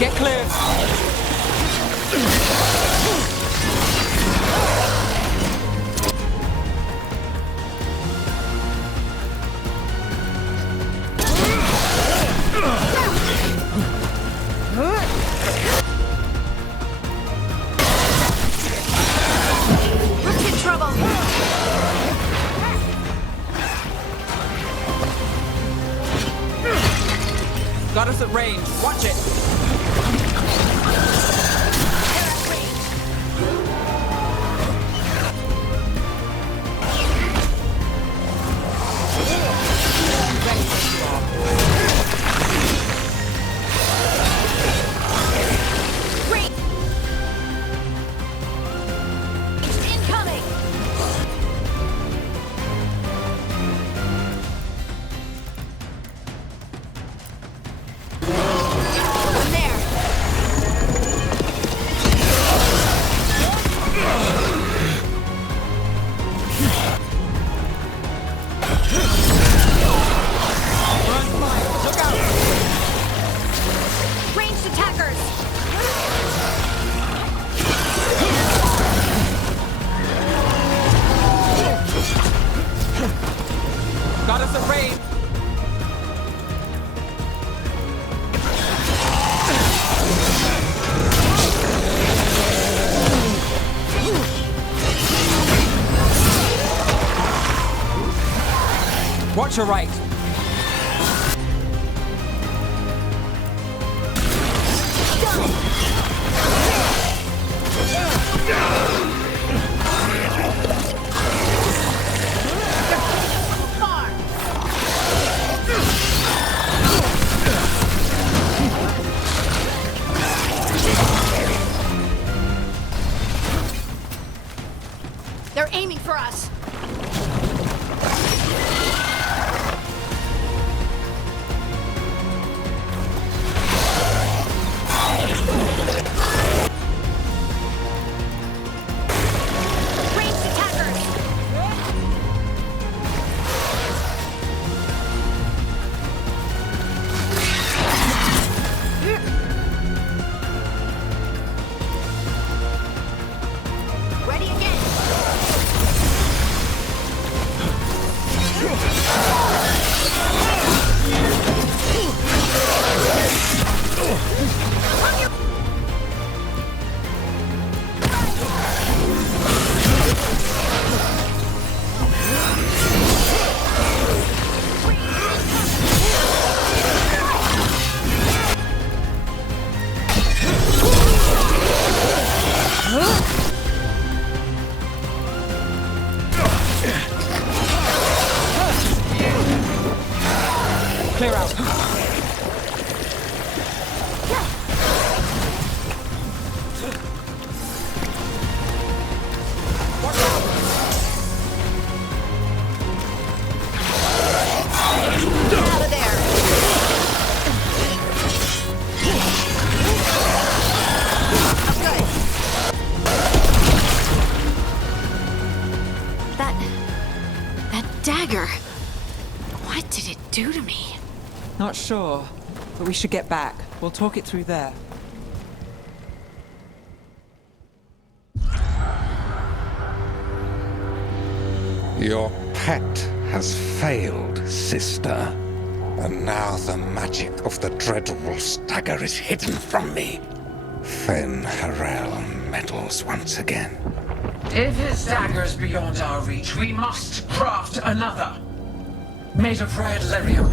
Get clear! We're in trouble! Got us at range. Watch it! Great! Incoming! I'm there! Look out! Ranged attackers! Got us at range! Watch your right! Far! They're aiming for us! Ranged attackers! Ready again! Clear out! Out of there! Good. That dagger. What did it do to me? Not sure, but we should get back. We'll talk it through there. Your pet has failed, sister. And now the magic of the Dreadwolf's dagger is hidden from me. Fen Harel meddles once again. If his dagger's beyond our reach, we must craft another. Made of red lyrium.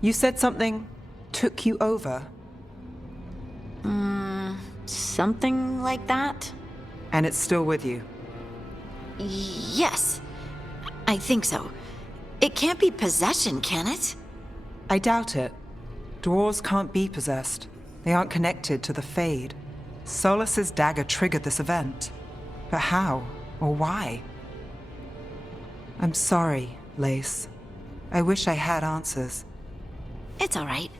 You said something took you over, Something like that? and it's still with you. Yes. I think so. It can't be possession, can it? I doubt it. Dwarves can't be possessed. They aren't connected to the Fade. Solas's dagger triggered this event. But how? Or why? I'm sorry. Lace. I wish I had answers. It's all right.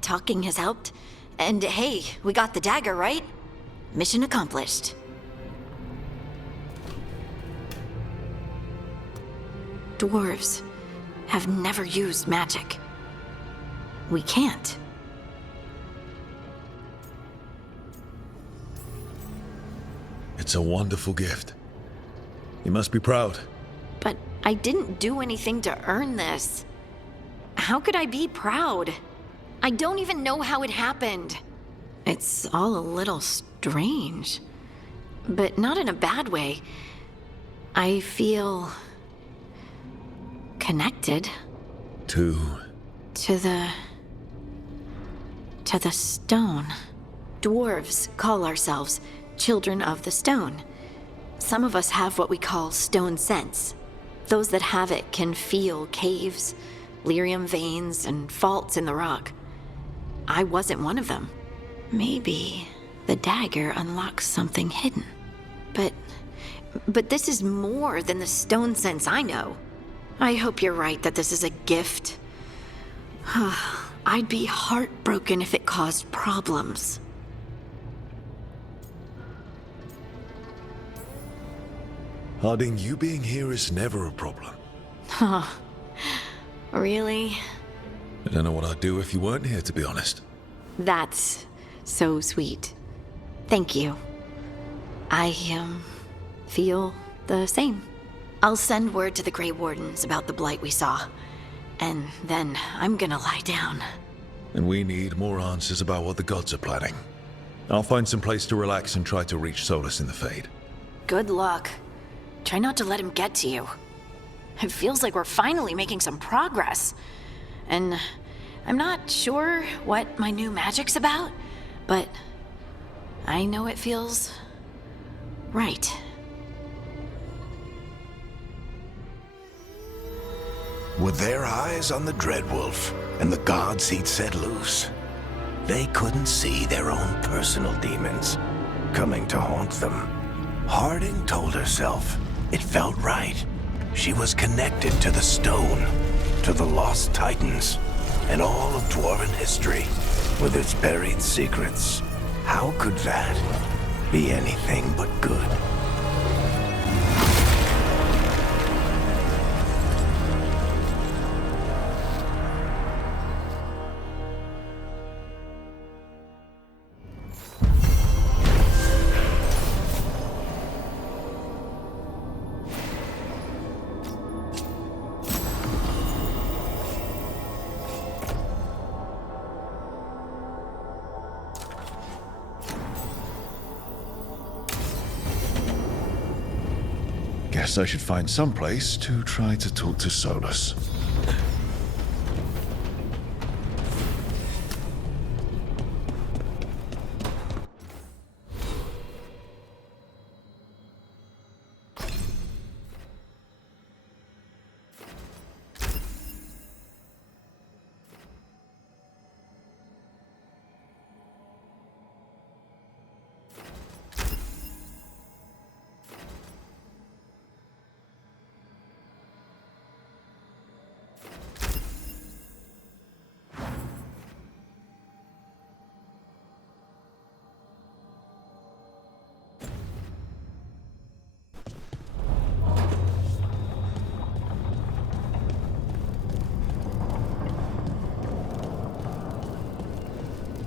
Talking has helped. And hey, we got the dagger, right? Mission accomplished. Dwarves have never used magic. We can't. It's a wonderful gift. You must be proud. But I didn't do anything to earn this. How could I be proud? I don't even know how it happened. It's all a little strange. But not in a bad way. I feel connected To to the stone. Dwarves call ourselves children of the stone. Some of us have what we call stone sense. Those that have it can feel caves, lyrium veins, and faults in the rock. I wasn't one of them. Maybe the dagger unlocks something hidden. But this is more than the stone sense I know. I hope you're right that this is a gift. I'd be heartbroken if it caused problems. Harding, you being here is never a problem. Really? I don't know what I'd do if you weren't here, to be honest. That's so sweet. Thank you. I, feel the same. I'll send word to the Grey Wardens about the blight we saw. And then I'm gonna lie down. And we need more answers about what the gods are planning. I'll find some place to relax and try to reach Solus in the Fade. Good luck. Try not to let him get to you. It feels like we're finally making some progress. And I'm not sure what my new magic's about, but I know it feels right. With their eyes on the Dreadwolf and the gods he'd set loose, they couldn't see their own personal demons coming to haunt them. Harding told herself it felt right. She was connected to the stone, to the lost titans, and all of Dwarven history with its buried secrets. How could that be anything but good? Guess I should find some place to try to talk to Solus.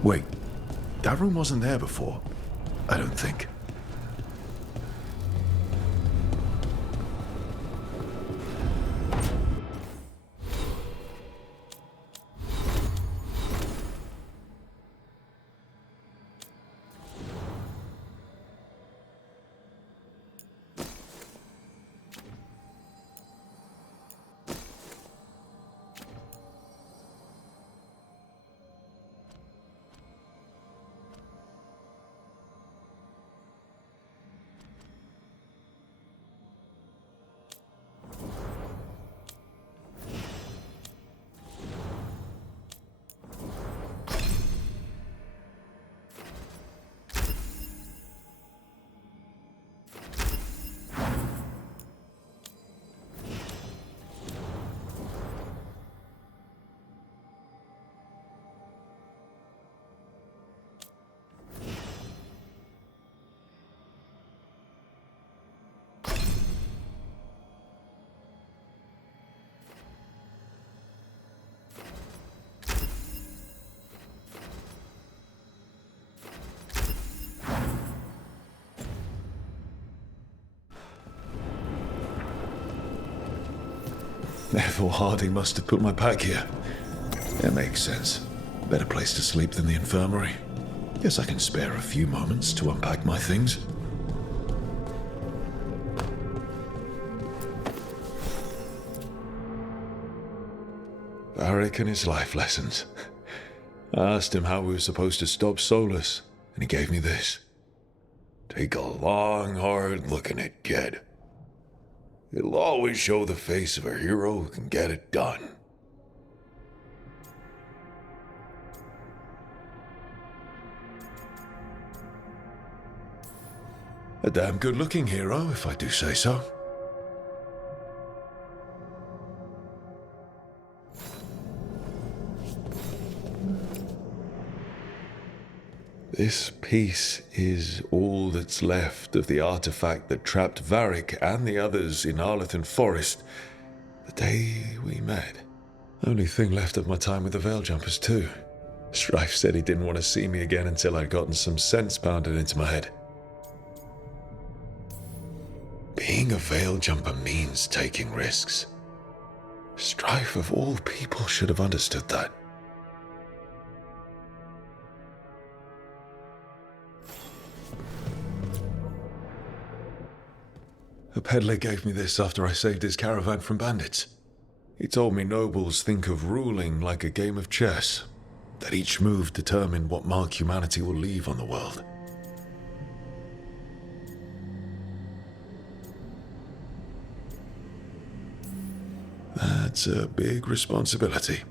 Wait, that room wasn't there before. I don't think. Therefore, Harding must have put my pack here. That makes sense. Better place to sleep than the infirmary. Guess I can spare a few moments to unpack my things. Varric and his life lessons. I asked him how we were supposed to stop Solus, and he gave me this. Take a long, hard look at it, kid. It'll always show the face of a hero who can get it done. A damn good-looking hero, if I do say so. This piece is all that's left of the artifact that trapped Varric and the others in Arlathan Forest the day we met. Only thing left of my time with the Veiljumpers, too. Strife said he didn't want to see me again until I'd gotten some sense pounded into my head. Being a Veiljumper means taking risks. Strife, of all people, should have understood that. A peddler gave me this after I saved his caravan from bandits. He told me nobles think of ruling like a game of chess, that each move determined what mark humanity will leave on the world. That's a big responsibility.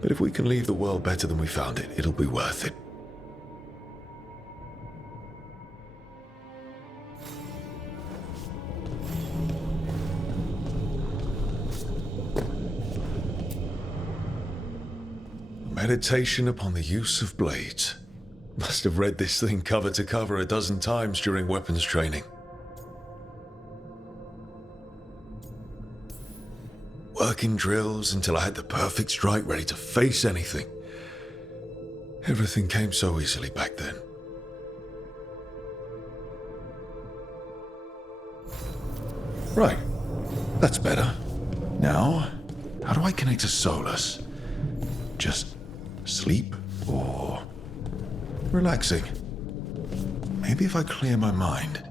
But if we can leave the world better than we found it, it'll be worth it. Meditation upon the use of blades. Must have read this thing cover to cover a dozen times during weapons training. Working drills until I had the perfect strike ready to face anything. Everything came so easily back then. Right. That's better. Now, how do I connect to Solus? Just sleep or relaxing? Maybe if I clear my mind.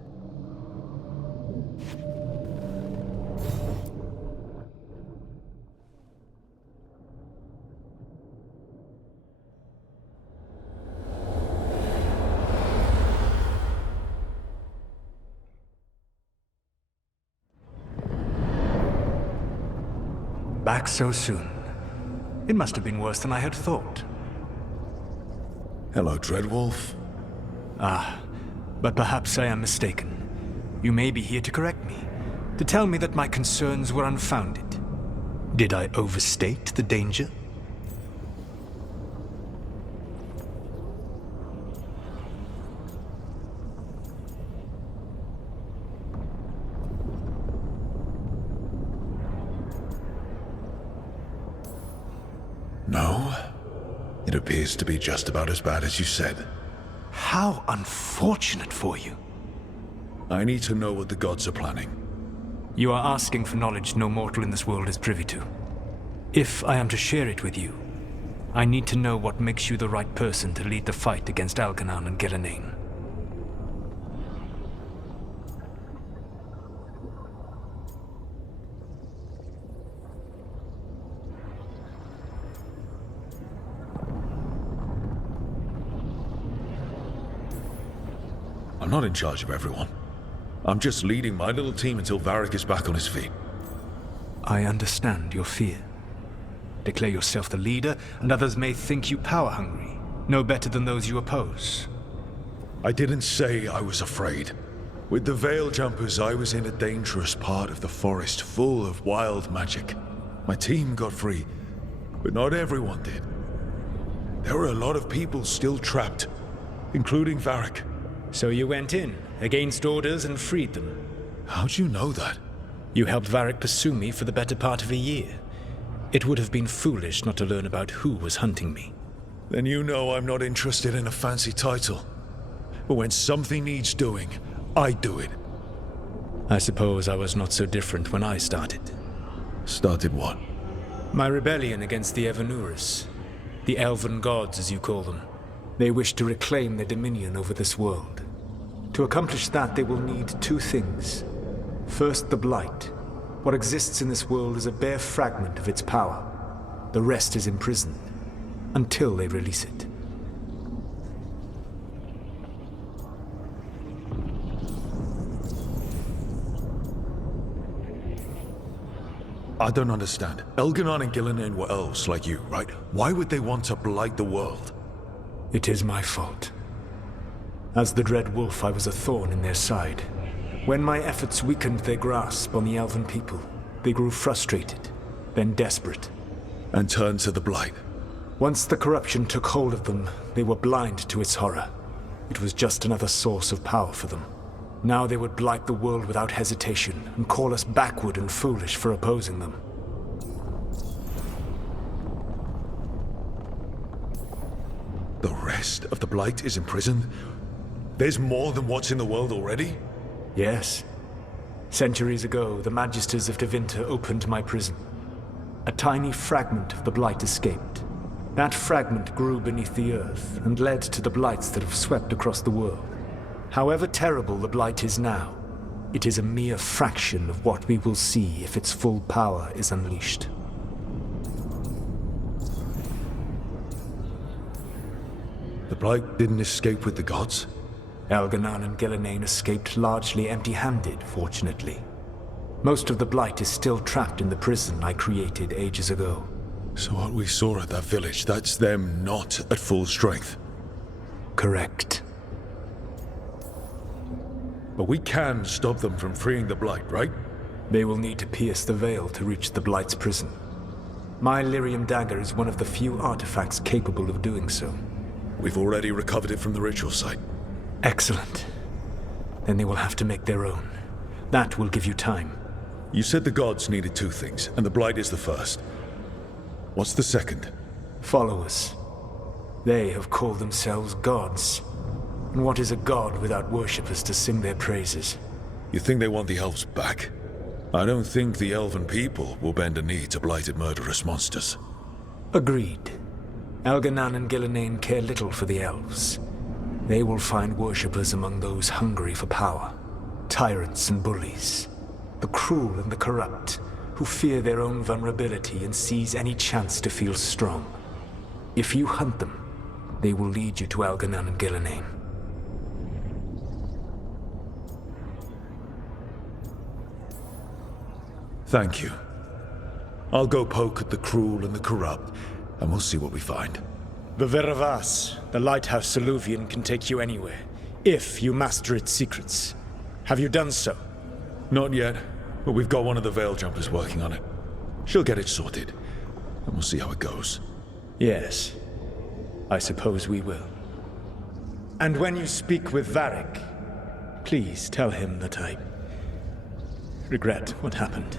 Back so soon. It must have been worse than I had thought. Hello, Dreadwolf. But perhaps I am mistaken. You may be here to correct me, to tell me that my concerns were unfounded. Did I overstate the danger? No. It appears to be just about as bad as you said. How unfortunate for you. I need to know what the gods are planning. You are asking for knowledge no mortal in this world is privy to. If I am to share it with you, I need to know what makes you the right person to lead the fight against Algernon and Ghilanane. I'm not in charge of everyone. I'm just leading my little team until Varric is back on his feet. I understand your fear. Declare yourself the leader, and others may think you power-hungry, no better than those you oppose. I didn't say I was afraid. With the Veiljumpers, I was in a dangerous part of the forest full of wild magic. My team got free, but not everyone did. There were a lot of people still trapped, including Varric. So you went in, against orders, and freed them. How'd you know that? You helped Varric pursue me for the better part of a year. It would have been foolish not to learn about who was hunting me. Then you know I'm not interested in a fancy title. But when something needs doing, I do it. I suppose I was not so different when I started. Started what? My rebellion against the Evanuris. The Elven Gods, as you call them. They wish to reclaim their dominion over this world. To accomplish that, they will need two things. First, the Blight. What exists in this world is a bare fragment of its power. The rest is imprisoned, until they release it. I don't understand. Elganon and Gillinan were elves like you, right? Why would they want to blight the world? It is my fault. As the Dread Wolf, I was a thorn in their side. When my efforts weakened their grasp on the Elven people, they grew frustrated, then desperate. And turned to the blight. Once the corruption took hold of them, they were blind to its horror. It was just another source of power for them. Now they would blight the world without hesitation and call us backward and foolish for opposing them. The rest of the blight is imprisoned? There's more than what's in the world already? Yes. Centuries ago, the Magisters of Tevinter opened my prison. A tiny fragment of the blight escaped. That fragment grew beneath the earth and led to the blights that have swept across the world. However terrible the blight is now, it is a mere fraction of what we will see if its full power is unleashed. The blight didn't escape with the gods? Elganon and Gillinan escaped largely empty-handed, fortunately. Most of the blight is still trapped in the prison I created ages ago. So what we saw at that village, that's them not at full strength? Correct. But we can stop them from freeing the blight, right? They will need to pierce the veil to reach the blight's prison. My Lyrium dagger is one of the few artifacts capable of doing so. We've already recovered it from the ritual site. Excellent. Then they will have to make their own. That will give you time. You said the gods needed two things, and the blight is the first. What's the second? Followers. They have called themselves gods. And what is a god without worshippers to sing their praises? You think they want the elves back? I don't think the elven people will bend a knee to blighted murderous monsters. Agreed. Elganon and Gillinan care little for the elves. They will find worshippers among those hungry for power. Tyrants and bullies. The cruel and the corrupt, who fear their own vulnerability and seize any chance to feel strong. If you hunt them, they will lead you to Elganon and Gillinan. Thank you. I'll go poke at the cruel and the corrupt, and we'll see what we find. The Veravas, the lighthouse Soluvian, can take you anywhere, if you master its secrets. Have you done so? Not yet, but we've got one of the Veil Jumpers working on it. She'll get it sorted, and we'll see how it goes. Yes, I suppose we will. And when you speak with Varric, please tell him that I regret what happened.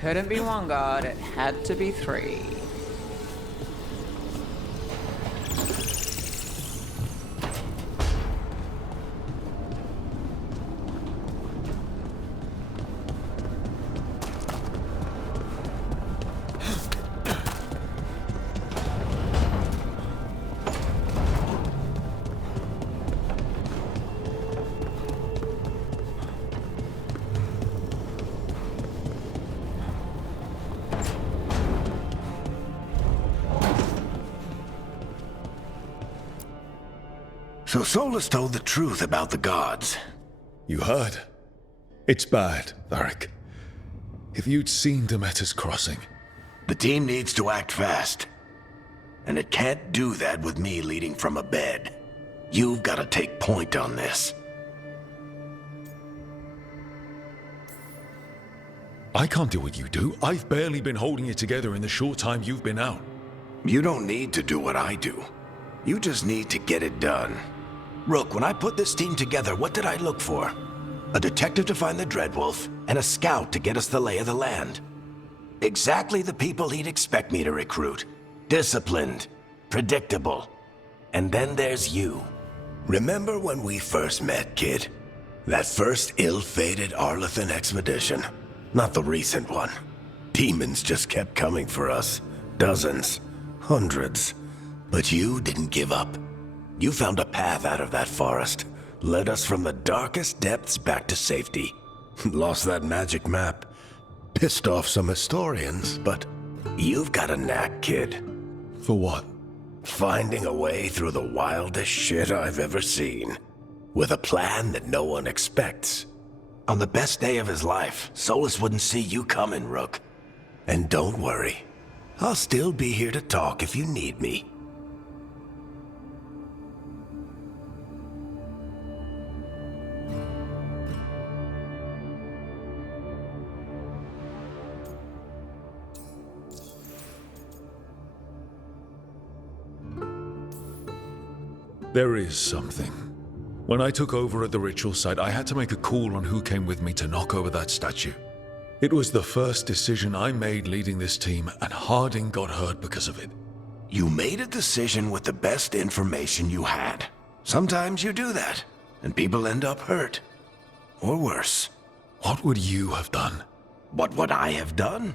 Couldn't be one god, it had to be three. So Solus told the truth about the gods. You heard? It's bad, Varric. If you'd seen Demeter's crossing... The team needs to act fast. And it can't do that with me leading from a bed. You've got to take point on this. I can't do what you do. I've barely been holding it together in the short time you've been out. You don't need to do what I do. You just need to get it done. Rook, when I put this team together, what did I look for? A detective to find the Dreadwolf, and a scout to get us the lay of the land. Exactly the people he'd expect me to recruit. Disciplined, predictable. And then there's you. Remember when we first met, kid? That first ill-fated Arlathan expedition. Not the recent one. Demons just kept coming for us. Dozens. Hundreds. But you didn't give up. You found a path out of that forest. Led us from the darkest depths back to safety. Lost that magic map. Pissed off some historians, but you've got a knack, kid. For what? Finding a way through the wildest shit I've ever seen. With a plan that no one expects. On the best day of his life, Solus wouldn't see you coming, Rook. And don't worry. I'll still be here to talk if you need me. There is something. When I took over at the ritual site, I had to make a call on who came with me to knock over that statue. It was the first decision I made leading this team, and Harding got hurt because of it. You made a decision with the best information you had. Sometimes you do that, and people end up hurt. Or worse. What would you have done? What would I have done?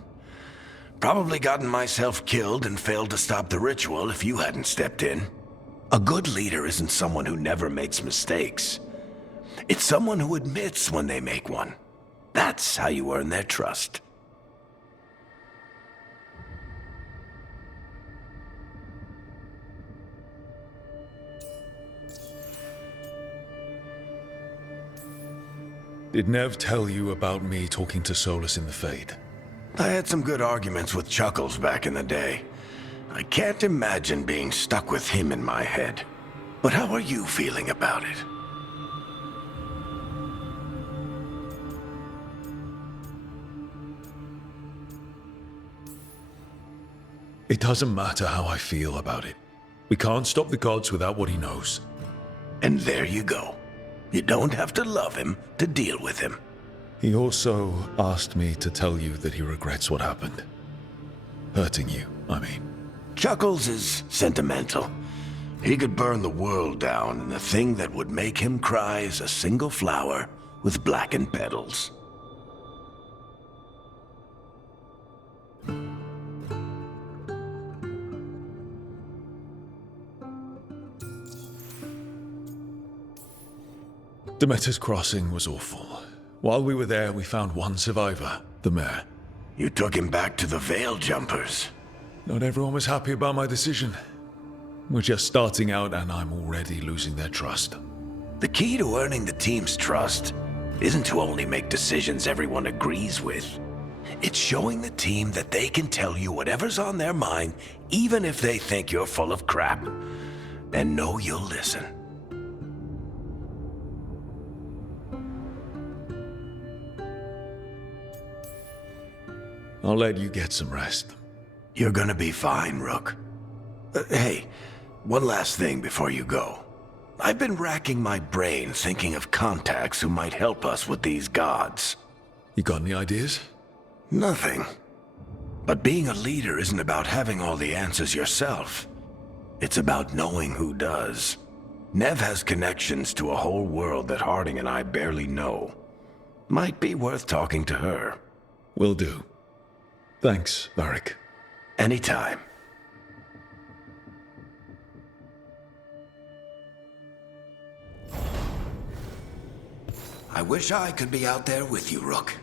Probably gotten myself killed and failed to stop the ritual if you hadn't stepped in. A good leader isn't someone who never makes mistakes. It's someone who admits when they make one. That's how you earn their trust. Did Nev tell you about me talking to Solus in the Fade? I had some good arguments with Chuckles back in the day. I can't imagine being stuck with him in my head. But how are you feeling about it? It doesn't matter how I feel about it. We can't stop the gods without what he knows. And there you go. You don't have to love him to deal with him. He also asked me to tell you that he regrets what happened. Hurting you, I mean. Chuckles is sentimental. He could burn the world down, and the thing that would make him cry is a single flower with blackened petals. Demeter's crossing was awful. While we were there, we found one survivor, the mayor. You took him back to the Veil Jumpers. Not everyone was happy about my decision. We're just starting out and I'm already losing their trust. The key to earning the team's trust isn't to only make decisions everyone agrees with. It's showing the team that they can tell you whatever's on their mind, even if they think you're full of crap, and know you'll listen. I'll let you get some rest. You're gonna be fine, Rook. Hey, one last thing before you go. I've been racking my brain thinking of contacts who might help us with these gods. You got any ideas? Nothing. But being a leader isn't about having all the answers yourself. It's about knowing who does. Nev has connections to a whole world that Harding and I barely know. Might be worth talking to her. Will do. Thanks, Varric. Anytime. I wish I could be out there with you, Rook.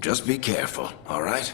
Just be careful, all right?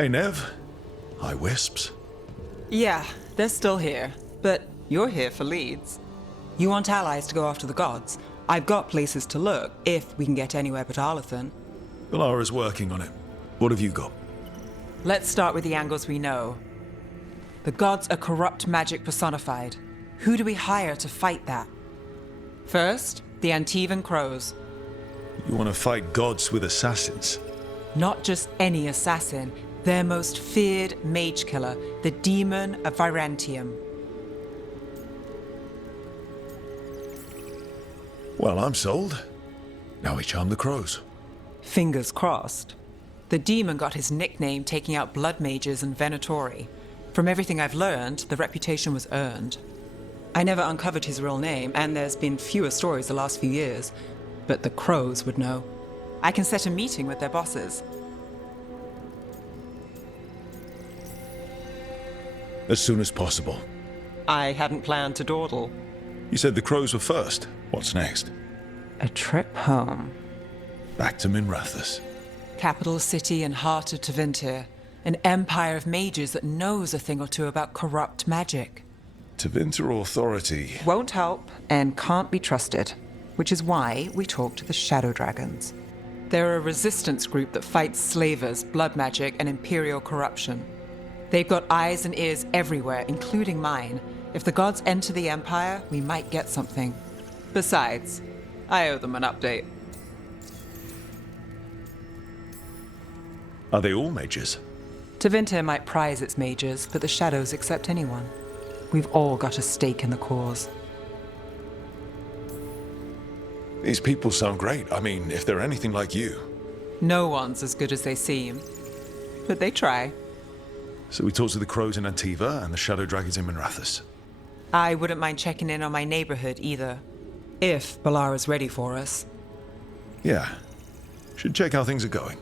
Hey, Nev. Hi, Wisps. Yeah, they're still here. But you're here for leads. You want allies to go after the gods? I've got places to look, if we can get anywhere but Arlathan. Balara's working on it. What have you got? Let's start with the angles we know. The gods are corrupt magic personified. Who do we hire to fight that? First, the Antivan Crows. You want to fight gods with assassins? Not just any assassin, their most feared mage killer, the Demon of Virantium. Well, I'm sold. Now we charm the crows. Fingers crossed. The demon got his nickname taking out blood mages and Venatori. From everything I've learned, the reputation was earned. I never uncovered his real name, and there's been fewer stories the last few years, but the crows would know. I can set a meeting with their bosses. As soon as possible. I hadn't planned to dawdle. You said the crows were first. What's next? A trip home. Back to Minrathous. Capital city and heart of Tevinter. An empire of mages that knows a thing or two about corrupt magic. Tevinter Authority. Won't help and can't be trusted, which is why we talk to the Shadow Dragons. They're a resistance group that fights slavers, blood magic, and imperial corruption. They've got eyes and ears everywhere, including mine. If the gods enter the Empire, we might get something. Besides, I owe them an update. Are they all mages? Tevinter might prize its mages, but the Shadows accept anyone. We've all got a stake in the cause. These people sound great. I mean, if they're anything like you. No one's as good as they seem. But they try. So we talk to the crows in Antiva and the shadow dragons in Minrathous. I wouldn't mind checking in on my neighborhood either. If Balara's ready for us. Yeah. Should check how things are going.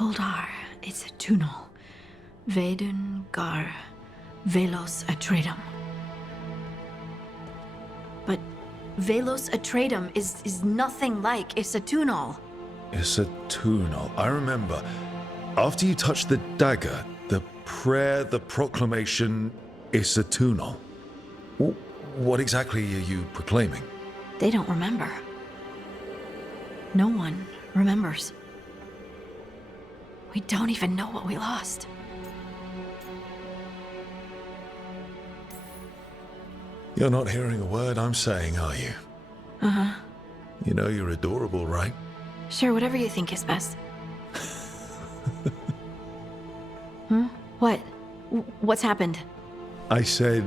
Holdar, it's a tunel. Vedun gar velos atredum. But velos atredum is nothing like Isatunal. Isatunal. I remember. After you touched the dagger, the prayer, the proclamation, Isatunal. What exactly are you proclaiming? They don't remember. No one remembers. We don't even know what we lost. You're not hearing a word I'm saying, are you? Uh-huh. You know you're adorable, right? Sure, whatever you think is best. What? What's happened? I said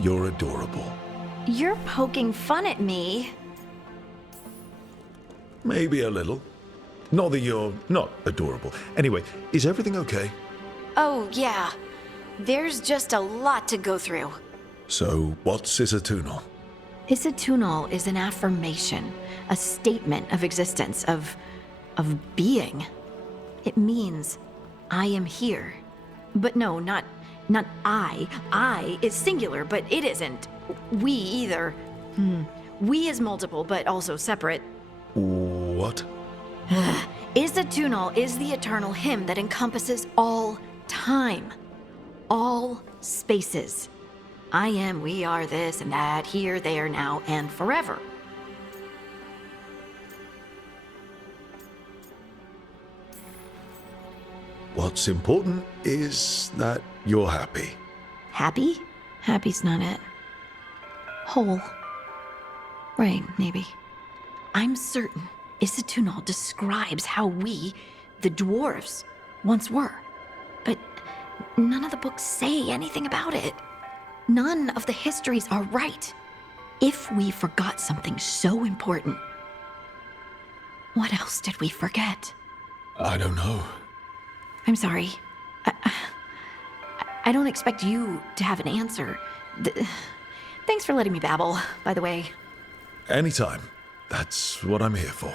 you're adorable. You're poking fun at me. Maybe a little. Not that you're not adorable. Anyway, is everything okay? Oh, yeah. There's just a lot to go through. So, what's Isatunal? Isatunal is an affirmation, a statement of existence, of being. It means, I am here. But no, not I. I is singular, but it isn't. We either. We is multiple, but also separate. What? Isatunal is the eternal hymn that encompasses all time, all spaces. I am, we are, this and that, here, there, now, and forever. What's important is that you're happy. Happy? Happy's not it. Whole. Right, maybe. I'm certain Isatunal describes how we, the dwarves, once were. But none of the books say anything about it. None of the histories are right. If we forgot something so important, what else did we forget? I don't know. I'm sorry. I don't expect you to have an answer. Thanks for letting me babble, by the way. Anytime. That's what I'm here for.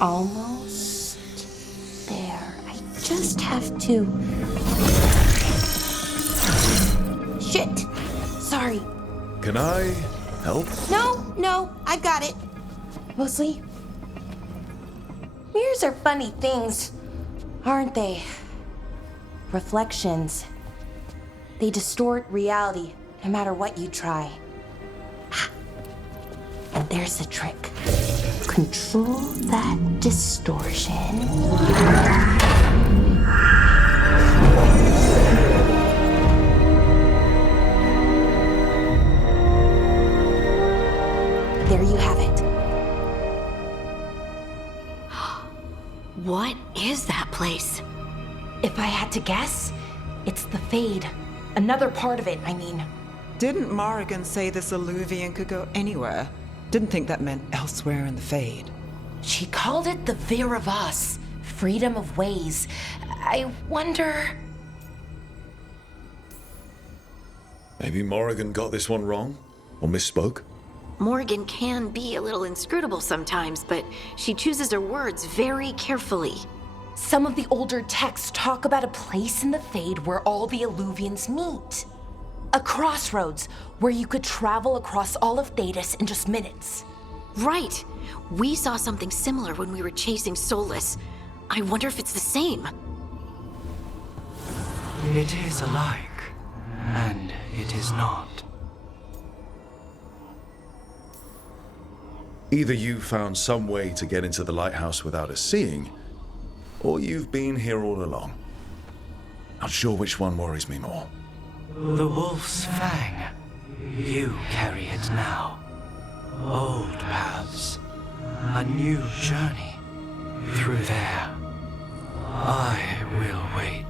Almost there. I just have to... Shit! Sorry. Can I help? No, I've got it. Mostly, mirrors are funny things, aren't they? Reflections. They distort reality, no matter what you try. And there's the trick. Control that distortion. There you have it. What is that place? If I had to guess, it's the Fade. Another part of it, I mean. Didn't Morrigan say this Illuvian could go anywhere? Didn't think that meant elsewhere in the Fade. She called it the Vir of Us, freedom of ways. I wonder... Maybe Morrigan got this one wrong? Or misspoke? Morgan can be a little inscrutable sometimes, but she chooses her words very carefully. Some of the older texts talk about a place in the Fade where all the Illuvians meet. A crossroads where you could travel across all of Thedas in just minutes. Right. We saw something similar when we were chasing Solus. I wonder if it's the same. It is alike. and it is not. Either you found some way to get into the lighthouse without us seeing, or you've been here all along. Not sure which one worries me more. The Wolf's Fang. You carry it now. Old paths. A new journey. Through there. I will wait.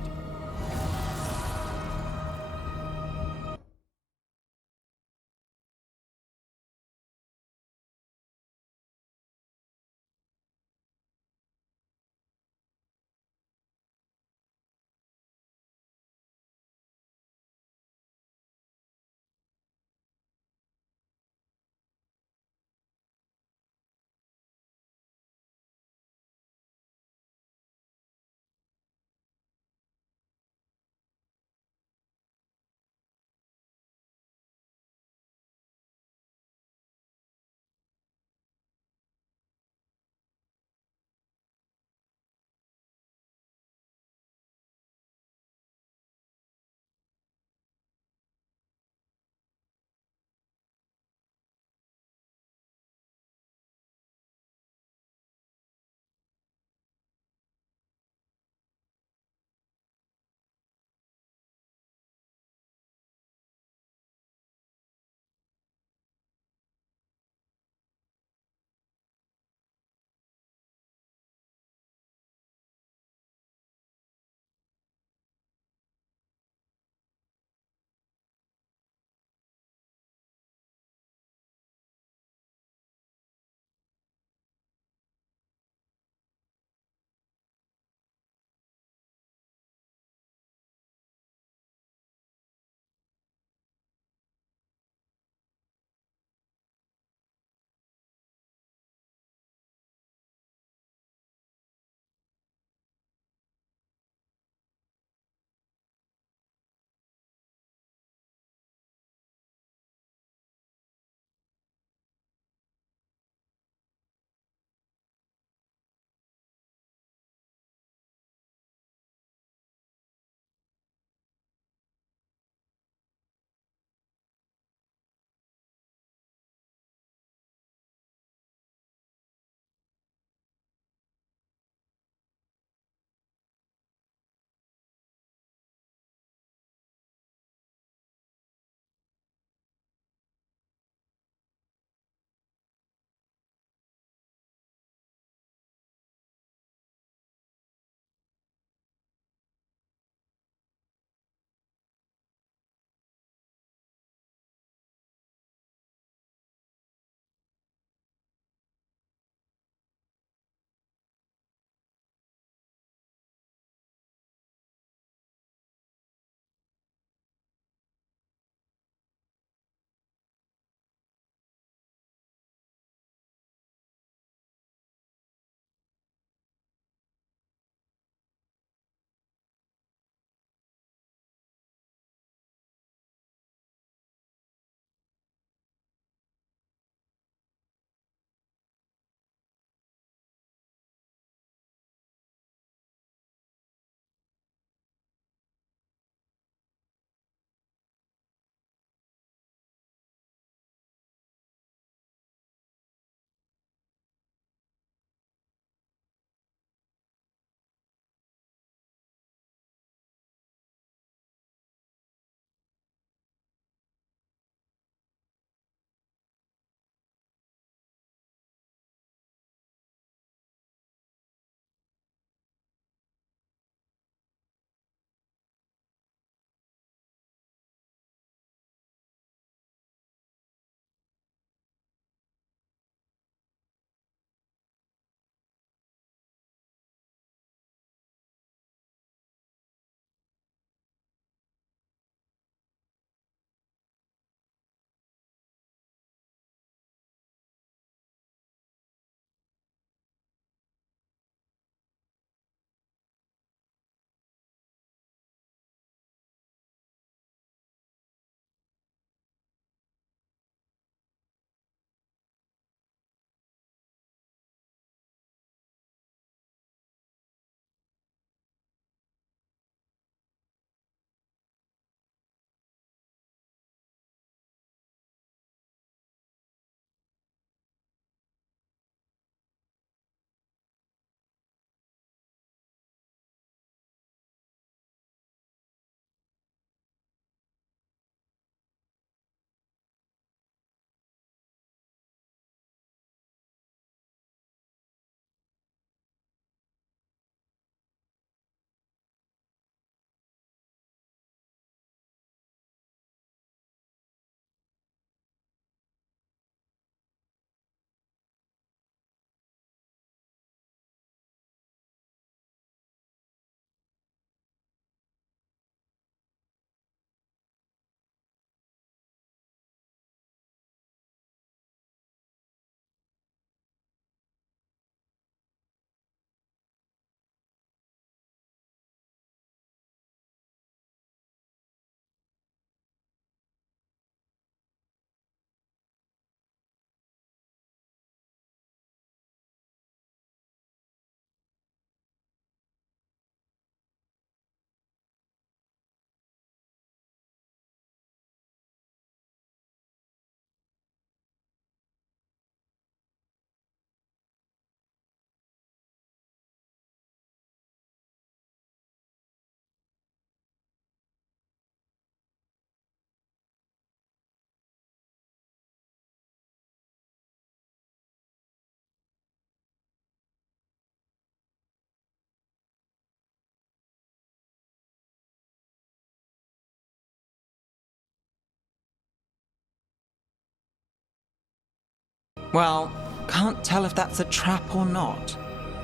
Well, can't tell if that's a trap or not.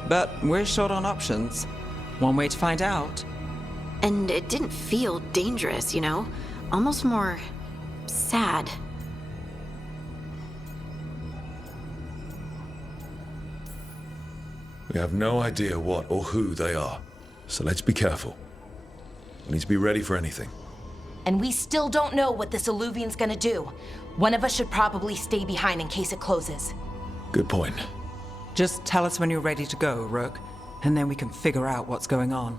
But we're short on options. One way to find out. And it didn't feel dangerous, you know? Almost more sad. We have no idea what or who they are, so let's be careful. We need to be ready for anything. And we still don't know what this Illuvian's gonna do. One of us should probably stay behind in case it closes. Good point. Just tell us when you're ready to go, Rook, and then we can figure out what's going on.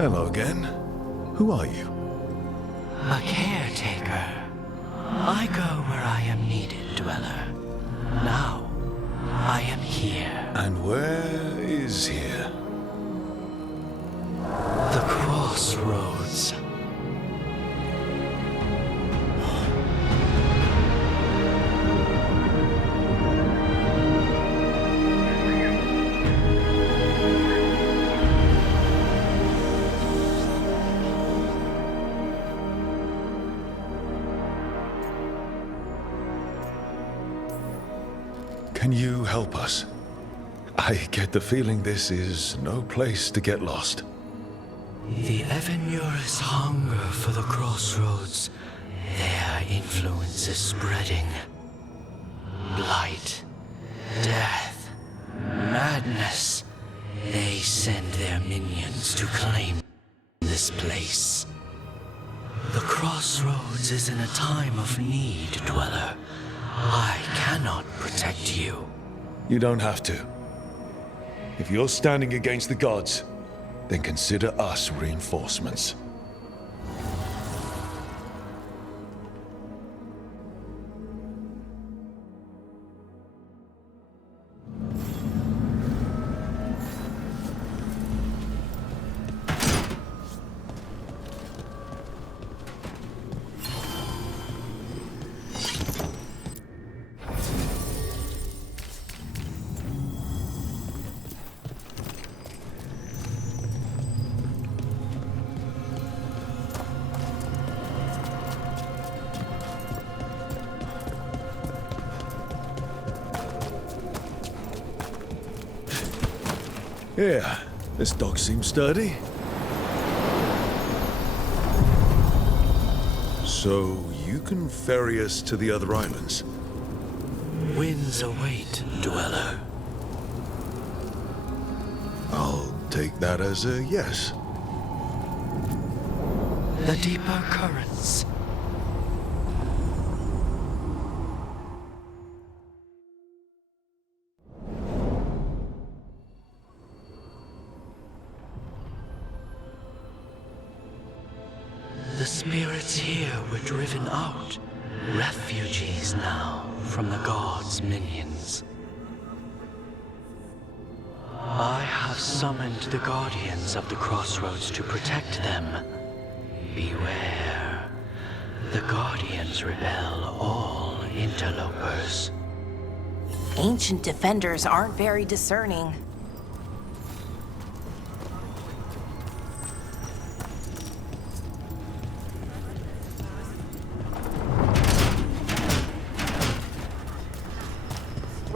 Hello again. Who are you? A caretaker. I go where I am needed, Dweller. Now, I am here. And where is here? The Crossroads. Can you help us? I get the feeling this is no place to get lost. The Evenurus hunger for the Crossroads. Their influence is spreading. Blight, death, madness. They send their minions to claim this place. The Crossroads is in a time of need, Dweller. I cannot protect you. You don't have to. If you're standing against the gods, then consider us reinforcements. Yeah, this dog seems sturdy. So, you can ferry us to the other islands? Winds await, Dweller. I'll take that as a yes. The deeper currents. The spirits here were driven out. Refugees now from the gods' minions. I have summoned the guardians of the Crossroads to protect them. Beware. The guardians repel all interlopers. Ancient defenders aren't very discerning.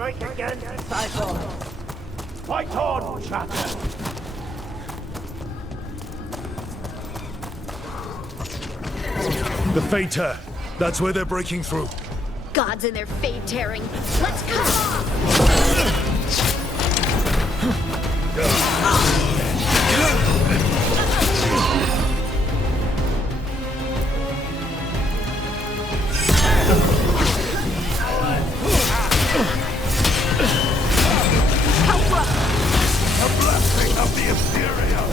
Strike again, disciple! Fight on, chatter! The Fater! That's where they're breaking through. Gods and their fade tearing. Let's cut off! The blessing of the Imperium!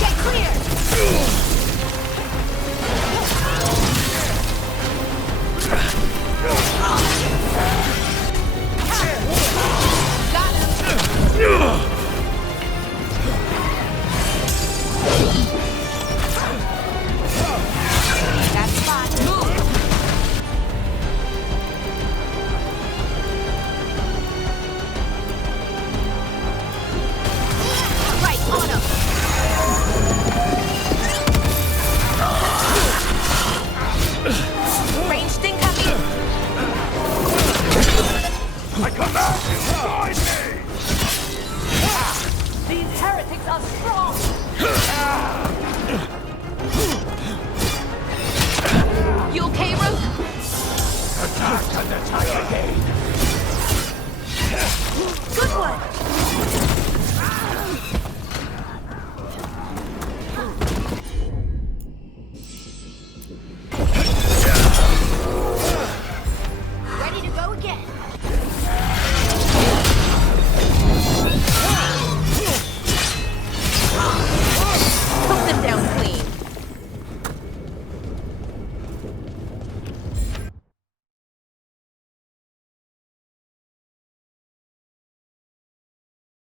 Get clear! Ranged incoming! I command you, join me! These heretics are strong! You okay, Rook? Attack and attack again! Good one!